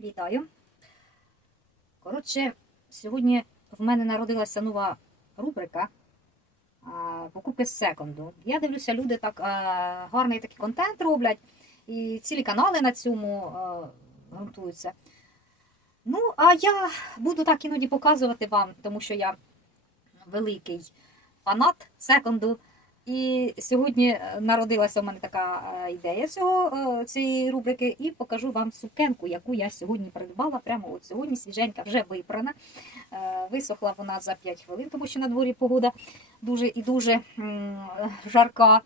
Вітаю. Коротше, сьогодні в мене народилася нова рубрика покупки з секонду. Я дивлюся, люди так гарний такий контент роблять, і цілі канали на цьому а, ґрунтуються. Ну, а я буду так іноді показувати вам, тому що я великий фанат секонду. І сьогодні е, народилася у мене така е, ідея цього, е, цієї рубрики, і покажу вам сукенку, яку я сьогодні придбала. Прямо от сьогодні свіженька вже випрана. Висохла вона за 5 хвилин, тому що на дворі погода дуже і дуже жарка.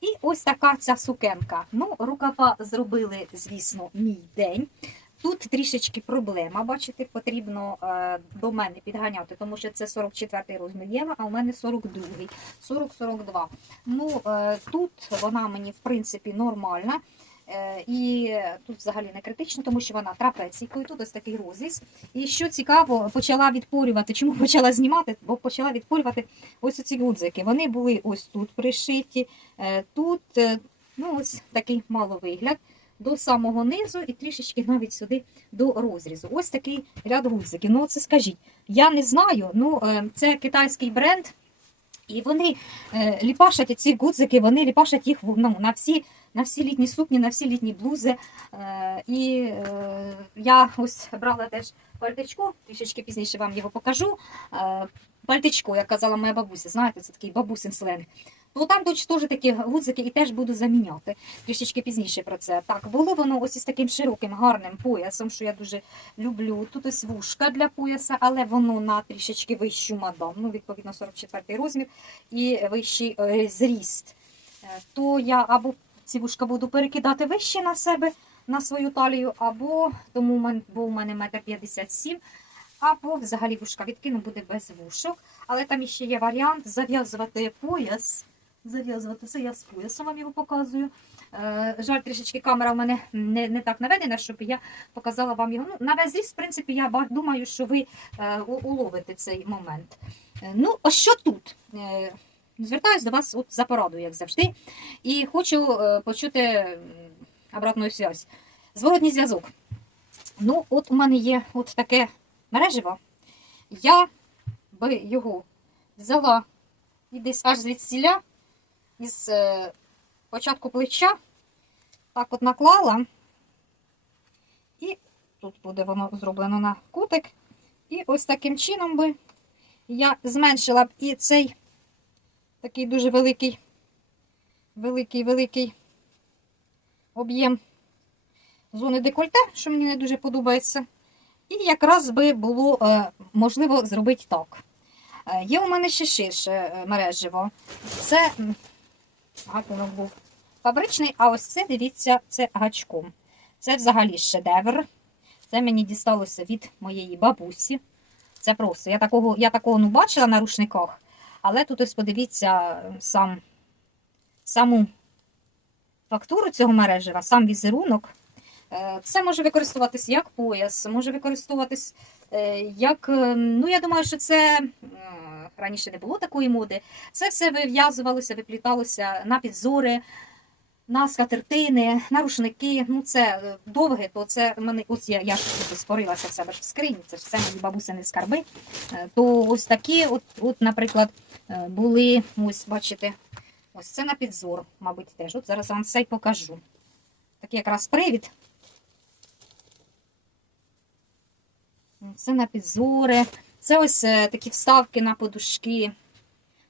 І ось така ця сукенка. Ну, рукава зробили, звісно, мій день. Тут трішечки проблема, бачите, потрібно е, до мене підганяти, тому що це 44 розмір Єва, а у мене 42, 40-42. Ну, е, тут вона мені, в принципі, нормальна. Е, і тут взагалі не критично, тому що вона трапеційкою, тут ось такий розріз. І що цікаво, почала відпорювати. Чому почала знімати? Бо почала відпорювати ось ці гудзики. Вони були ось тут пришиті, тут ну, ось такий мало вигляд до самого низу і трішечки навіть сюди до розрізу. Ось такий ряд гудзиків. Ну, це скажіть, я не знаю. Ну, е, це китайський бренд, і вони е, ліпашать ці гудзики, вони ліпашать їх ну, на всі. На всі літні сукні, на всі літні блузи. Е, і я ось брала теж пальтичко, трішечки пізніше вам його покажу. Е, пальтичко, як казала моя бабуся, знаєте, це такий бабусин сленг. Ну там теж такі гудзики і теж буду заміняти. Трішечки пізніше про це. Так, було воно ось із таким широким, гарним поясом, що я дуже люблю. Тут ось вушка для пояса, але воно на трішечки вищу мадам. Ну, відповідно, 44 розмір і вищий е, зріст. Е, То я або ці вушка буду перекидати вище на себе, на свою талію, або тому бо у мене метр 57, або взагалі вушка відкину, буде без вушок. Але там іще є варіант зав'язувати пояс. Зав'язувати це я з поясом вам його показую. Е, жаль, трішечки камера в мене не, не так наведена, щоб я показала вам його. Ну, на весь зріст, в принципі, я думаю, що ви е, уловите цей момент. Е, ну, а що тут? Звертаюсь до вас от за порадою, як завжди. І хочу почути обратну зв'язь. Зворотній зв'язок. Ну, от у мене є от таке мережево. Я би його взяла і десь аж звідсіля, із е, початку плеча, так от наклала. І тут буде воно зроблено на кутик. І ось таким чином би я зменшила б і цей такий дуже великий, великий, великий об'єм зони декольте, що мені не дуже подобається. І якраз би було е, можливо зробити так. Е, Є у мене ще ширше мережево. Це гатунок був фабричний, а ось це, дивіться, це гачком. Це взагалі шедевр. Це мені дісталося від моєї бабусі. Це просто. Я такого, я такого не бачила на рушниках, але тут ось подивіться сам, саму фактуру цього мережева, сам візерунок. Це може використовуватись як пояс, може використовуватись е, як. е, Ну, я думаю, що це раніше не було такої моди. Це все вив'язувалося, випліталося на підзори, на скатертини, на рушники. Ну, це е, довге, то це мене, ось я, я спорилася в себе ж в скрині, це ж все мої бабусини скарби. То ось такі, от, от, наприклад, були, ось бачите, ось це на підзор, мабуть, теж. От зараз вам все й покажу. Такий якраз привід. Це на підзори. Це ось е, такі вставки на подушки,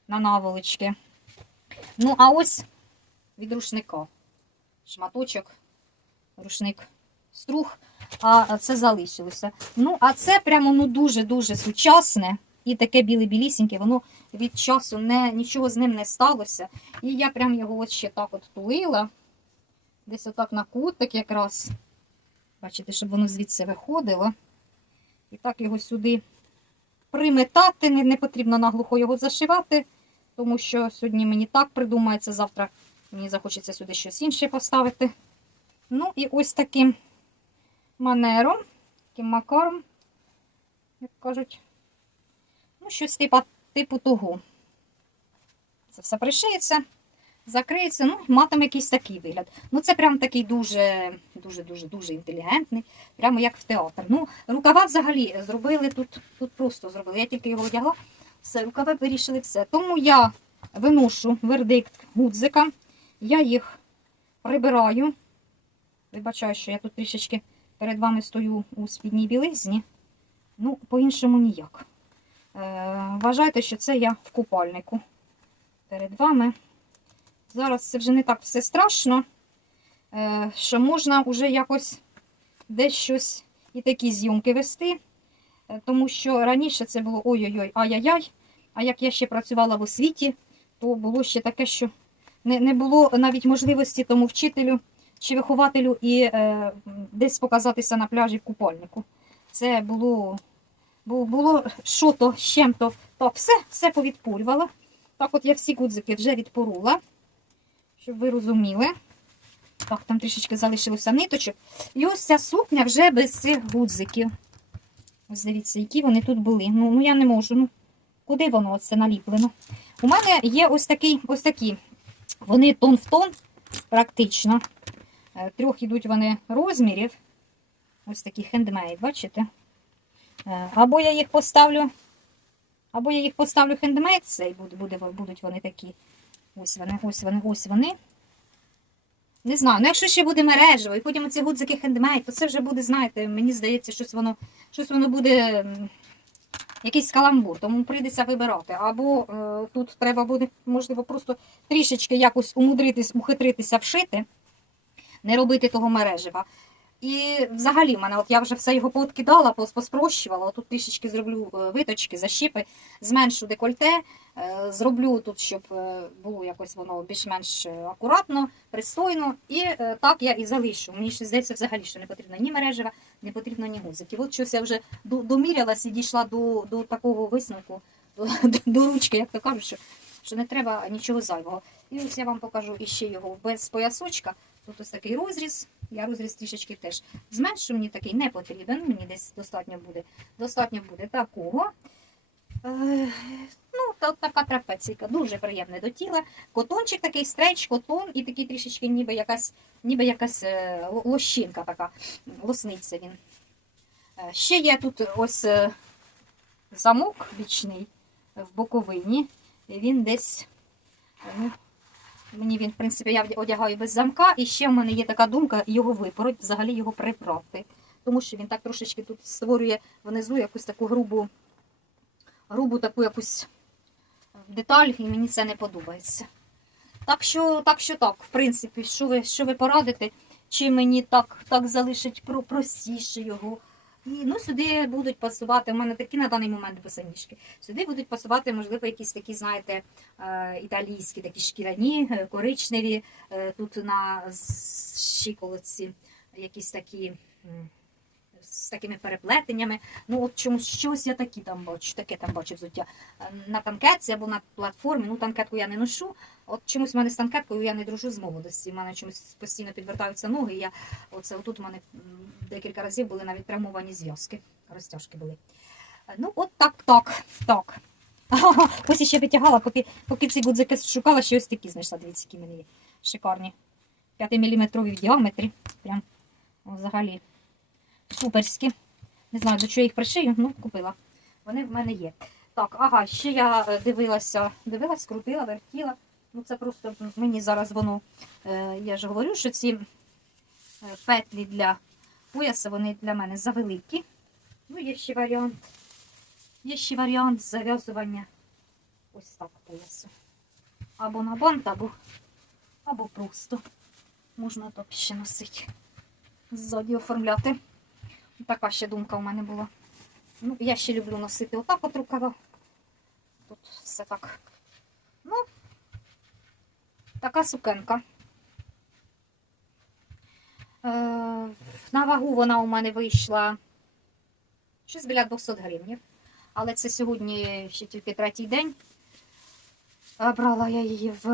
на наволочки. Ну, а ось від рушника. Шматочок, рушник струх, а це залишилося. Ну, а це прямо ну, дуже-дуже сучасне. І таке біле-білісіньке, воно від часу не, нічого з ним не сталося. І я прям його от ще так от тулила. Десь отак на кутик якраз. Бачите, щоб воно звідси виходило. І так його сюди приметати. Не, не потрібно наглухо його зашивати, тому що сьогодні мені так придумається, завтра мені захочеться сюди щось інше поставити. Ну і ось таким манером, таким макаром, як кажуть, ну, щось типу, типу того. Це все пришиється, закриється, ну, матиме якийсь такий вигляд. Ну, це прям такий дуже, дуже-дуже дуже інтелігентний, прямо як в театр. Ну, рукава взагалі зробили тут, тут просто зробили. Я тільки його одягла, все, рукави вирішили все. Тому я виношу вердикт гудзика, я їх прибираю. Вибачаю, що я тут трішечки перед вами стою у спідній білизні. Ну, по-іншому ніяк. Е, вважайте, що це я в купальнику перед вами. Зараз це вже не так все страшно, е, що можна вже якось десь щось і такі зйомки вести. Е, Тому що раніше це було ой-ой-ой, ай-яй-яй. А як я ще працювала в освіті, то було ще таке, що не, не було навіть можливості тому вчителю чи вихователю і е, десь показатися на пляжі в купальнику. Це було, було, що-то з чим-то. Так, все, все повідпулювала. Так, от я всі гудзики вже відпорула, щоб ви розуміли. Так, там трішечки залишилося ниточок. І ось ця сукня вже без цих гудзиків. Ось дивіться, які вони тут були. Ну, ну я не можу. Ну, куди воно це наліплено? У мене є ось такий, ось такі. Вони тон в тон, практично. Е, Трьох ідуть вони розмірів. Ось такі хендмейд, бачите? Е, Або я їх поставлю, або я їх поставлю хендмейд, це будуть вони такі. Ось вони, ось вони, ось вони. Не знаю, ну якщо ще буде мережево, і потім оці гудзики хендмейд, то це вже буде, знаєте, мені здається, щось воно, щось воно буде якийсь каламбур, тому прийдеться вибирати. Або е, тут треба буде, можливо, просто трішечки якось умудритись, ухитритися вшити, не робити того мережева. І взагалі мене, от я вже все його пооткидала, поспрощувала. Тут трішечки зроблю е, виточки, защіпи, зменшу декольте, е, зроблю тут, щоб е, було якось воно більш-менш акуратно, пристойно. І так я і залишу. Мені ще здається, взагалі що не потрібно ні мережева, не потрібно ні гузиків. От щось я вже до- домірялась і дійшла до, до такого висновку, до, до, до ручки, як то кажуть, що, що не треба нічого зайвого. І ось я вам покажу іще його без поясочка. Тут ось такий розріз. Я розріз трішечки теж зменшу, мені такий не потрібен, мені десь достатньо буде, достатньо буде такого. Е, ну, та, така трапеційка, дуже приємне до тіла. Котончик такий стрейч, котон і такий трішечки ніби якась, ніби якась е, лощинка така, лосниця він. Е, ще є тут ось замок бічний в боковині. Він десь. Ну, Мені він, в принципі, я одягаю без замка, і ще в мене є така думка його випороть, взагалі його прибрати. Тому що він так трошечки тут створює внизу якусь таку грубу, грубу таку якусь деталь, і мені це не подобається. Так що, так, що так, в принципі, що ви, що ви порадите, чи мені так, так залишить простіше його. І, ну, сюди будуть пасувати, у мене такі на даний момент писанішки. Сюди будуть пасувати, можливо, якісь такі, знаєте, е, італійські, такі шкіряні, е, коричневі, е, тут на щиколотці якісь такі з такими переплетеннями. Ну, от чомусь щось я такі там бачу, таке там бачу взуття. Е, На танкетці або на платформі. Ну, танкетку я не ношу. От чомусь в мене з танкеткою я не дружу з молодості. У мене чомусь постійно підвертаються ноги. Я оце отут у мене декілька разів були навіть прямовані зв'язки, розтяжки були. Е, Ну, от так, так, так. Ось ще витягала, поки, поки ці гудзики шукала, ще ось такі знайшла. Дивіться, які в мене є. Шикарні. 5-мм в діаметрі. Прям взагалі суперські. Не знаю, до чого їх пришию, ну купила. Вони в мене є. Так, ага, ще я е, дивилася, дивилась, крутила, вертіла. Ну це просто мені зараз воно. е, Я ж говорю, що ці е, петлі для пояса, вони для мене завеликі. Ну, є ще варіант. Є ще варіант зав'язування ось так поясу. Або на бант, або, або просто. Можна так ще носити. Ззаді оформляти. Така ще думка у мене була. Ну, я ще люблю носити отак от рукава. Тут все так. Ну, така сукенка. Е, на вагу вона у мене вийшла щось біля 200 гривень. Але це сьогодні ще тільки третій день. Е, Брала я її в,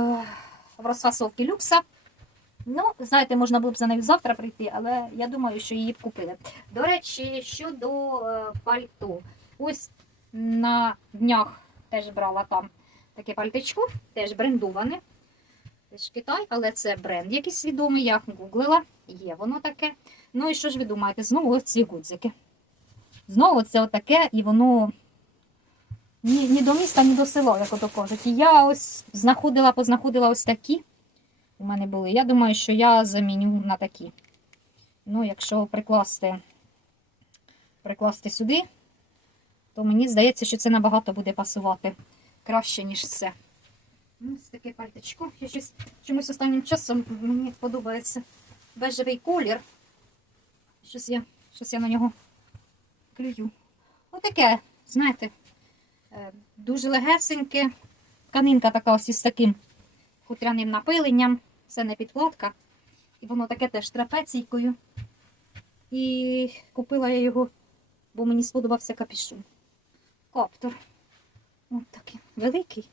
в розфасовці люкса. Ну, знаєте, можна було б за нею завтра прийти, але я думаю, що її б купили. До речі, щодо е, пальто. Ось на днях теж брала там таке пальтичко, теж брендоване. Теж Китай, але це бренд якийсь відомий, я гуглила, є воно таке. Ну і що ж ви думаєте? Знову ці гудзики. Знову це отаке, і воно ні, ні до міста, ні до села, як ото кажуть. І я ось знаходила, познаходила ось такі. У мене були. Я думаю, що я заміню на такі. Ну, якщо прикласти, прикласти сюди, то мені здається, що це набагато буде пасувати краще, ніж це. Ну, Ось таке пальточко. Я щось чомусь останнім часом мені подобається бежевий колір. Щось я, щось я на нього клюю. Отаке, знаєте, е, дуже легесеньке. Тканинка така ось із таким хутряним напиленням. Це не підкладка. І воно таке теж трапеційкою. І купила я його, бо мені сподобався капішон. Коптор. Ось такий великий,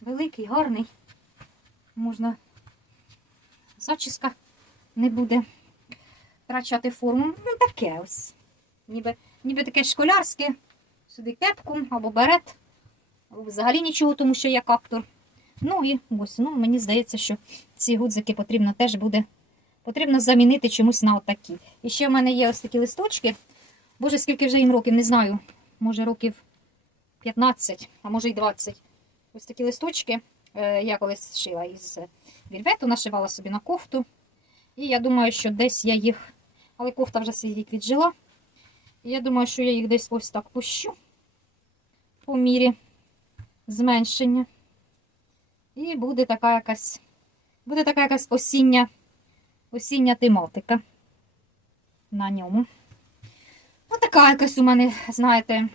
великий, гарний. Можна зачіска не буде втрачати форму. Ну, таке ось. Ніби, ніби таке школярське. Сюди кепку або берет. Або взагалі нічого, тому що я каптор. Ну і ось, ну, мені здається, що ці гудзики потрібно теж буде потрібно замінити чомусь на отакі. І ще в мене є ось такі листочки. Боже, скільки вже їм років, не знаю. Може, років 15, а може й 20. Ось такі листочки. Е, Я колись шила із вільвету, нашивала собі на кофту. І я думаю, що десь я їх. Але кофта вже свій рік віджила. І я думаю, що я їх десь ось так пущу по мірі зменшення. І буде така якась, буде така якась осіння, осіння тематика на ньому. Ось така якась у мене, знаєте,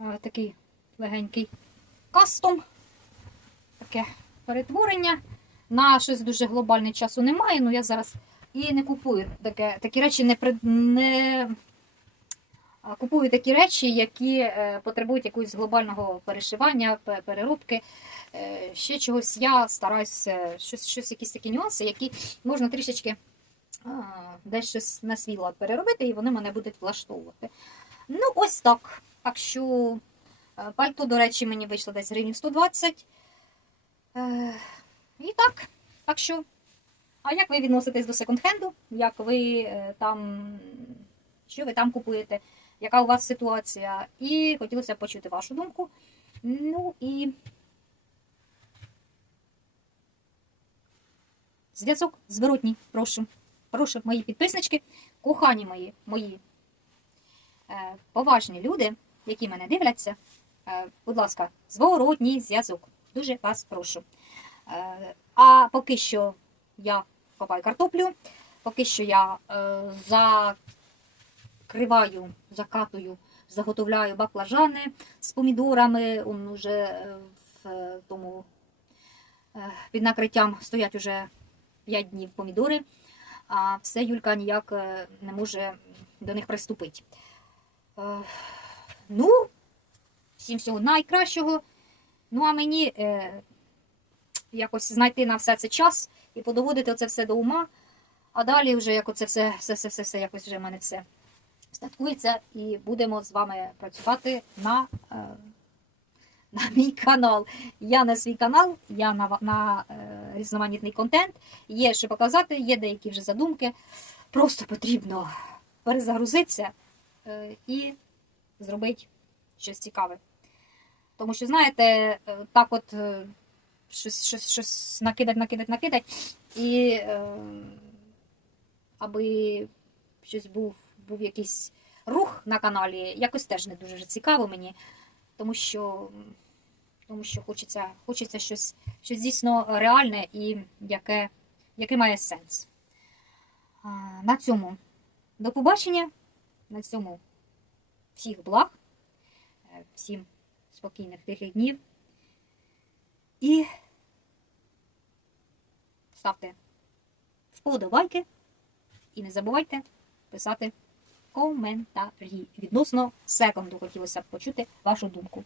е, такий легенький кастом. Таке перетворення. На щось дуже глобальне часу немає, ну я зараз і не купую таке, такі речі, не, не купую такі речі, які е, потребують якогось глобального перешивання, переробки, ще чогось. Я стараюся щось, щось, якісь такі нюанси, які можна трішечки десь щось на свій лад переробити, і вони мене будуть влаштовувати. Ну, ось так. Так що е, пальто, до речі, мені вийшло десь гривень 120. Е, і так, так що. А як ви відноситесь до секонд-хенду? Як ви е, там, що ви там купуєте? Яка у вас ситуація? І хотілося б почути вашу думку. Ну і зв'язок зворотній, прошу. Прошу, мої підписнички, кохані мої, мої е, поважні люди, які мене дивляться. Е, будь ласка, зворотній зв'язок. Дуже вас прошу. Е, а поки що я копаю картоплю, поки що я закриваю, закатую, заготовляю баклажани з помідорами. Он уже е, в тому під накриттям стоять уже 5 днів помідори, а все Юлька ніяк е, не може до них приступити. Е, ну, всім всього найкращого. Ну, а мені е, якось знайти на все це час і подоводити це все до ума. А далі вже як оце все, все, все, все, все якось вже в мене все статкується, і будемо з вами працювати на, на мій канал. Я на свій канал, я на, на е, різноманітний контент. Є що показати, є деякі вже задумки. Просто потрібно перезагрузитися е, і зробити щось цікаве. Тому що, знаєте, е, так от е, щось, щось, щось накидать, накидать, накидать, і е, аби щось був, був якийсь рух на каналі, якось теж не дуже цікаво мені, тому що, тому що хочеться, хочеться щось, щось дійсно реальне і яке, яке має сенс. На цьому до побачення, на цьому всіх благ, е, всім спокійних тихих днів. І ставте вподобайки і не забувайте писати коментарі. Відносно секунду хотілося б почути вашу думку.